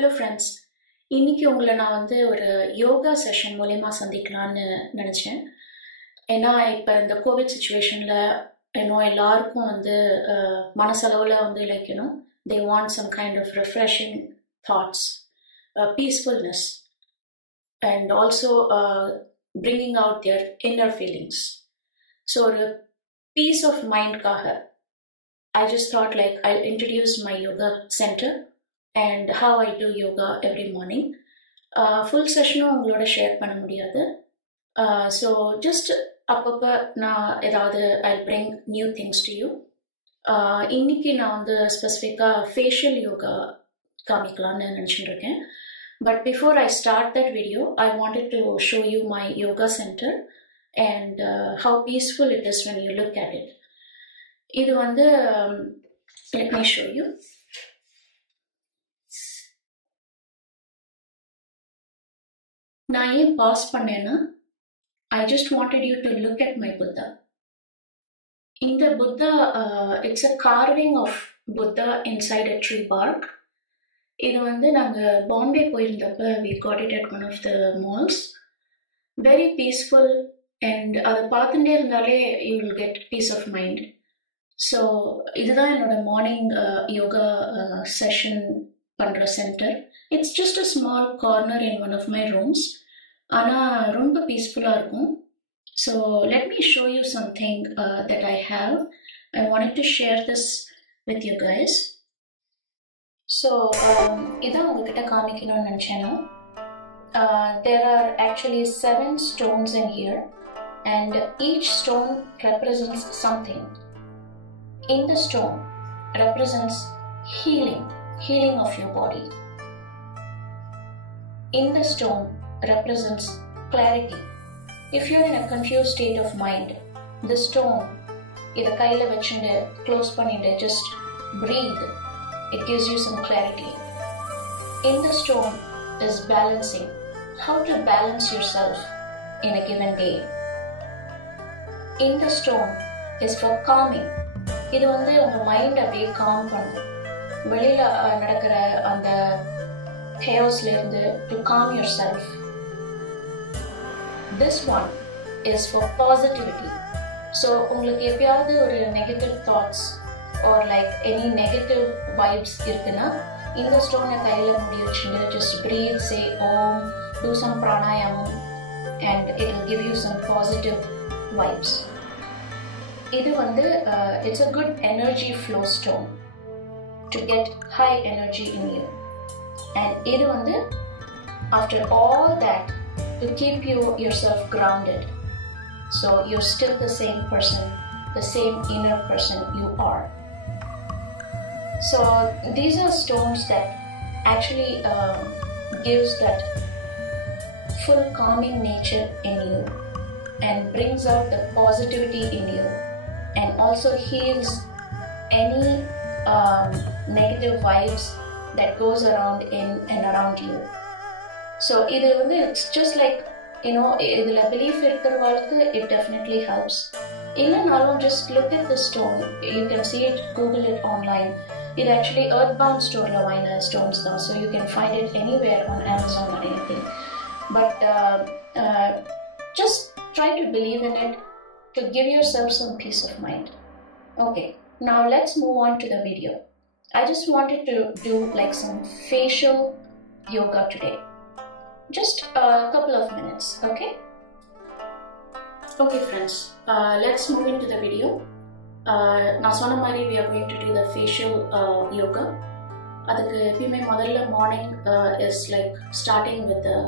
Hello friends. இன்னைக்கு உங்களை நான் ஒரு யோகா செஷன் மூலமா சந்திக்கலாம்னு நினைச்சேன். ஏன்னா இப்ப இந்த கோவிட் சிச்சுவேஷன்ல எல்லாருக்கும் மனசளவுல they want some kind of refreshing thoughts, peacefulness, and also bringing out their inner feelings. So a peace of mind kaha, I just thought I'll introduce my yoga center and how I do yoga every morning. Full session ungaloda share panna mudiyadhu. So just appappa na edavadhu I'll bring new things to you. Inniki na specific facial yoga kaamikalamnu nenichirukken. But before I start that video, I wanted to show you my yoga center and how peaceful it is when you look at it. Idu let me show you. நான் ஏன் பாஸ் பண்ணேன்னா, I just wanted you to look at my Buddha. இந்த Buddha, it's a carving of Buddha inside a tree bark. இது நாங்க பாம்பே போயிருந்தப்ப we got it at one of the malls. Very peaceful, and அதை பார்த்துட்டே இருந்தாலே you will get peace of mind. So இதுதான் என்னோட மார்னிங் யோகா செஷன் பண்ற centre. It's just a small corner in one of my rooms. ஆனா ரொம்ப பீஸ்ஃபுல்லா இருக்கும். So let me show you something that I have. I wanted to share this with you guys. So இதான் உங்ககிட்ட காமிக்கணும்னு நினைச்சேன்னா, there are actually 7 stones in here, and each stone represents something. In the stone represents healing of your body. In the stone represents clarity. If you're in a confused state of mind, the stone, ida kaila vechinde close pannide just breathe. It gives you some clarity. In the stone is balancing, how to balance yourself in a given day. In the stone is for calming. இது உங்க மைண்ட் அப்படியே காம் பண்ணும். வெளியில நடக்கிற அந்த chaosல இருந்து to calm yourself. This one is for positivity. So உங்களுக்கு எப்பயாவது ஒரு negative thoughts or any negative vibes இருக்குன்னா, இந்த ஸ்டோனை கையில முடி வச்சுட்டு just breathe, say Om, do some pranayamam, and it will give you some positive vibes. இது it's a good energy flow stone to get high energy in you. And இது after all that, to keep yourself grounded, so you're still the same person, the same inner person you are. So these are stones that actually gives that full calming nature in you and brings out the positivity in you, and also heals any negative vibes that goes around in and around you. So it's just idhula belief irukkarvalukku it definitely helps. Illanalum just look at the stone. You can see it, Google it online. It actually Earthbound store la vaina stones tha, so you can find it anywhere on Amazon or anything. But just try to believe in it to give yourself some peace of mind. Okay, now let's move on to the video. I just wanted to do some facial yoga today. Just a couple of minutes, okay? Okay friends, let's move into the video. Na sonna mari we are going to do the facial yoga. Adukku eppume modalla morning is starting with the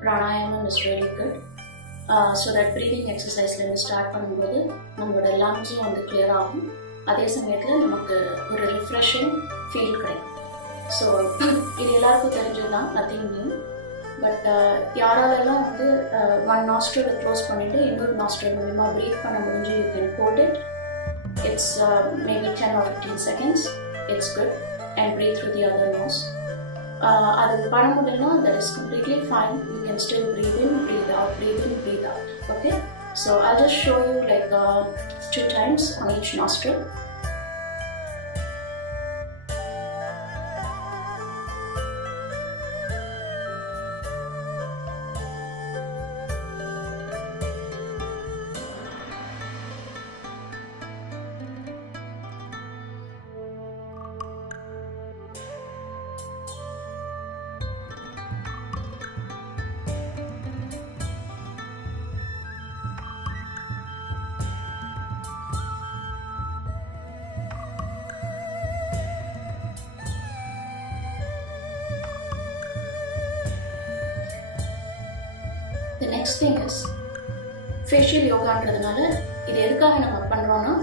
pranayama is really good. So that breathing exercise la start பண்ணும்போது நம்மளோட lungs clear ஆகும். அதே சமயத்தில் நமக்கு ஒரு refreshing feel கிடைக்கும். So இது எல்லாருக்கும் தெரிஞ்சதுதான், nothing new. பட் யாராலெல்லாம் one nostril க்ளோஸ் பண்ணிட்டு இன்னொரு nostril மூலமா breathe பண்ண முடிஞ்சு, you can hold it. It's maybe 10 or 15 seconds. It's good. And breathe through the other nose. அது பண்ண முடியலன்னா that is completely fine. You can still breathe in, breathe out, breathe in, breathe out. Okay? So I'll just show you 2 times on each nostril. The next thing is facial yogaன்றதுனால இது எதுக்காக நம்ம பண்றோம்னா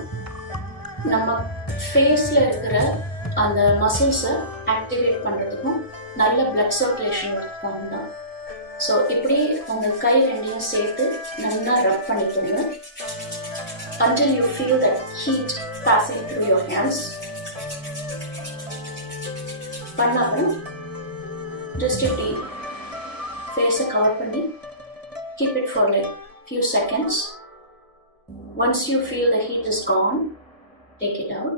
நம்ம ஃபேஸ்ல இருக்கிற அந்த மசில்ஸை ஆக்டிவேட் பண்றதுக்கும் நல்ல பிளட் சர்க்குலேஷன் இருக்கும் தான். ஸோ இப்படி உங்கள் கை ரெண்டையும் சேர்த்து நல்லா ரப் பண்ணிக்கோங்க until you feel that heat passing through your hands. பண்ணாலும் just இப்படி ஃபேஸை கவர் பண்ணி keep it for like few seconds. Once you feel the heat is gone, take it out.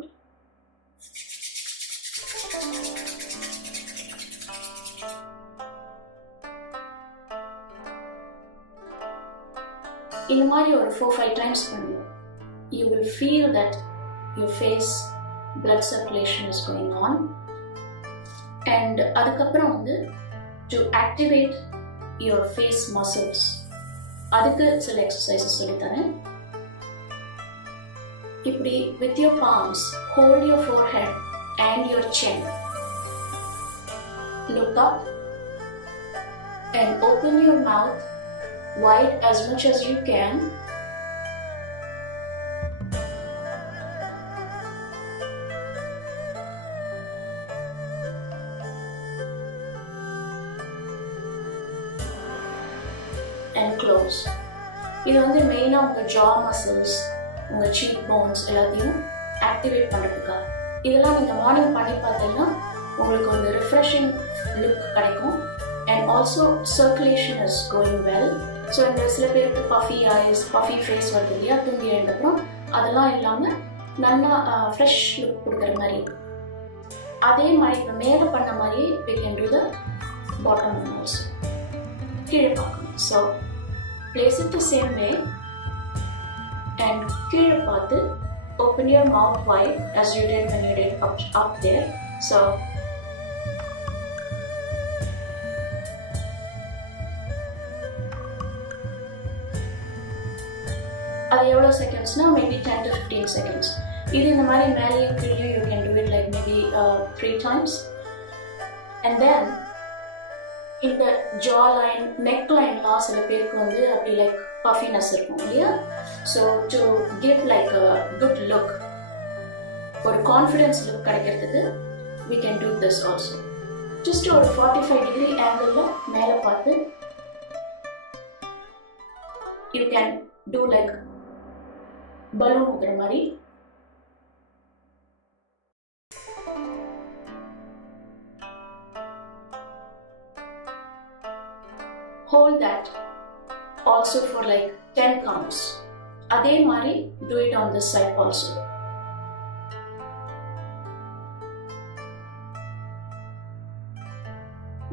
In மாதிரி ஒரு 4-5 times பண்ணுங்க. You will feel that your face blood circulation is going on. And அதுக்கப்புறம் வந்து to activate your face muscles அதுக்கு சில எக்ஸசைசஸ் சொல்லித்தரேன். இப்படி with your palms hold your forehead and your chin. Look up and open your mouth wide as much as you can. And close. இது வந்து மெயினா உங்க jaw muscles, உங்க cheek bones எல்லாத்தையும் ஆக்டிவேட் பண்றதுக்காக. இதெல்லாம் நீங்க மார்னிங் பண்ணி பார்த்தீங்கன்னா உங்களுக்கு ஒரு ரிஃப்ரெஷிங் லுக் கிடைக்கும். And also circulation is going well. So இந்த சில பேருக்கு பஃபி ஐஸ் பஃபி ஃபேஸ் வருது இல்லையா தூங்கி எழுந்தப்புறம், அதெல்லாம் இல்லாமல் நல்லா ஃப்ரெஷ் லுக் கொடுக்குற மாதிரி. அதே மாதிரி இப்போ மேலே பண்ண மாதிரியே we can do the bottom one also. கீழே பார்க்கணும். So place it the same way and கீழே பார்த்து open your mouth wide as you did when you did up there. So அது எவ்வளோ செகண்ட்ஸ்னா மேபி 10 to 15 seconds. இது இந்த மாதிரி மேலேயும் கீழே you can do it like maybe 3 times. And then இந்த ஜா லைன் நெக் லைன்லாம் சில பேருக்கு வந்து அப்படி லைக் பஃபினஸ் இருக்கும் இல்லையா. So to give like a good look, ஒரு கான்ஃபிடென்ஸ் லுக் கிடைக்கிறதுக்கு we can do this also. Just ஒரு 45 degree ஆங்கிளில் மேலே பார்த்து you can do like balloon ஊதுற மாதிரி. Hold that also for like 10 counts. அதே மாதிரி do it on this side also.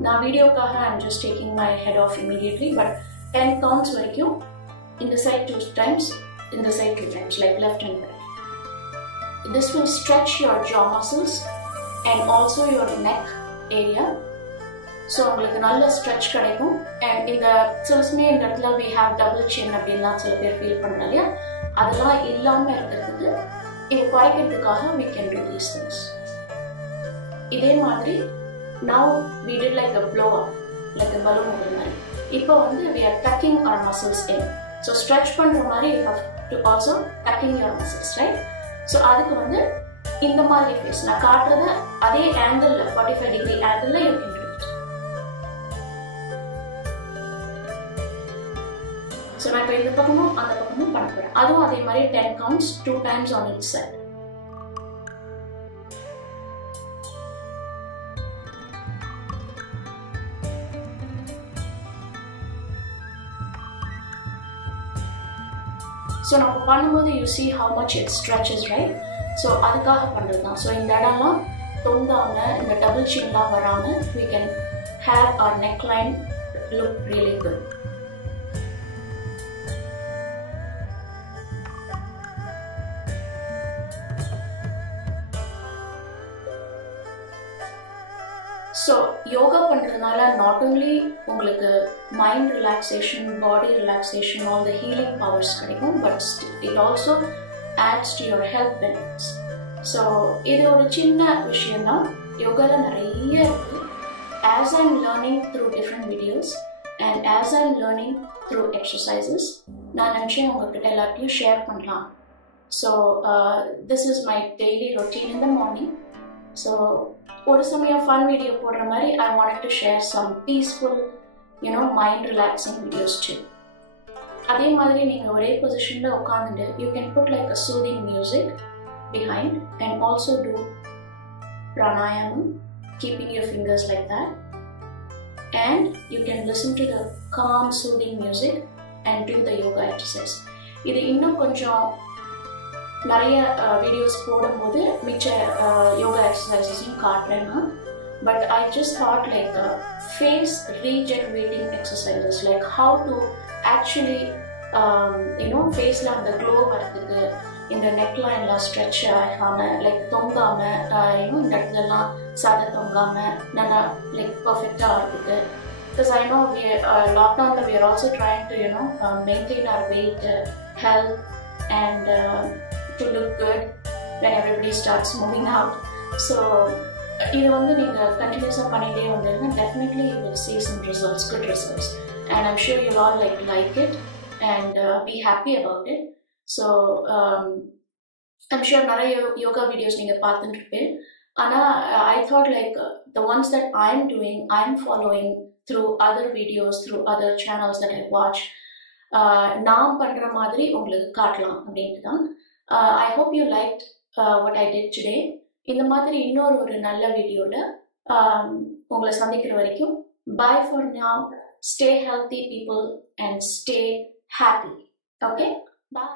நான் வீடியோக்காக I'm just taking my head off immediately, but 10 counts வரைக்கும் in the side 2 times, in the side 2 times, like left and right. This will stretch your jaw muscles and also your neck area. So உங்களுக்கு நல்ல ஸ்ட்ரெச் கிடைக்கும். அண்ட் இந்த சிலமே இந்த இடத்துல we have double chin அப்படின்லாம் சில பேர் ஃபீல் பண்ணுறாங்க இல்லையா, அதெல்லாம் இல்லாமல் இருக்கிறதுக்கு இதை குறைக்கிறதுக்காக we can do these things. இதே மாதிரி now we did like a blow up, like a balloon over மாதிரி. இப்போ வந்து we are tucking our muscles in. So stretch பண்ணுற மாதிரி you have to also tucking your muscles, right? So அதுக்கு வந்து இந்த மாதிரி ஃபேஸ் நான் காட்டுறத அதே ஆங்கிளில் 45 degree ஆங்கிளில் you can do it. So நான் இப்போ இந்த பக்கமும் அந்த பக்கமும் பண்ண போகிறேன். அதுவும் அதே மாதிரி 10 counts 2 times on each side. So நம்ம பண்ணும்போது you see how much it stretches, right? So அதுக்காக பண்ணுறது தான். ஸோ இந்த இடம்லாம் தொங்காமல் இந்த டபுள் சின்லாம் வராமல் we can have our neckline look really good. So yoga பண்ணுறதுனால நாட் ஓன்லி உங்களுக்கு mind relaxation, body relaxation, all the healing powers கிடைக்கும், but it also adds to your health benefits. So இது ஒரு சின்ன விஷயம்தான். யோகாவில் நிறைய இருக்குது. As I'm learning through different videos and as I'm learning through exercises, நான் நினச்சேன் உங்ககிட்ட எல்லாத்தையும் ஷேர் பண்ணலாம். So this is my daily routine in the morning. So ஒரு சமயம் fun video போடுற மாதிரி I wanted to share some peaceful, mind relaxing videos too. அதே மாதிரி நீங்க ஒரே பொசிஷன்ல உட்கார்ந்துட்டு you can put like a soothing music behind and also do pranayama, keeping your fingers like that, and you can listen to the calm soothing music and do the yoga exercise. இது இன்னும் கொஞ்சம் நிறைய videos போடும்போது மிச்ச யோகா எக்ஸசைசஸையும் காட்டுறேன்னா, but I just thought like face regenerating exercises, like how to actually ஃபேஸில் அந்த க்ளோ வரதுக்கு இந்த நெக்லைன்லாம் ஸ்ட்ரெச் ஆகாமல், லைக் தொங்காமல், இந்த இடத்துலலாம் சதை தொங்காமல் நல்லா லைக் பர்ஃபெக்டாக ஆகிறதுக்கு. Because I know lockdown we are also trying to maintain our weight, health, and to look good when everybody starts moving out. So இது வந்து நீங்க கண்டினியூஸா பண்ணிட்டே வந்தீங்கன்னா definitely you will see some results, good results, and I'm sure you all like it and be happy about it. So I'm sure நிறைய yoga videos நீங்க பார்த்துட்டு இருப்பீங்க. ஆனா I thought like the ones that I'm doing, I'm following through other videos, through other channels that I watch, நான் பண்ற மாதிரி உங்களுக்கு காட்டலாம் அப்படின்ட்டு தான். I hope you liked what I did today. இந்த மாதிரி இன்னொரு ஒரு நல்ல வீடியோல உங்களை சந்திக்கிற வரைக்கும் bye for now. Stay healthy people and stay happy. Okay, bye.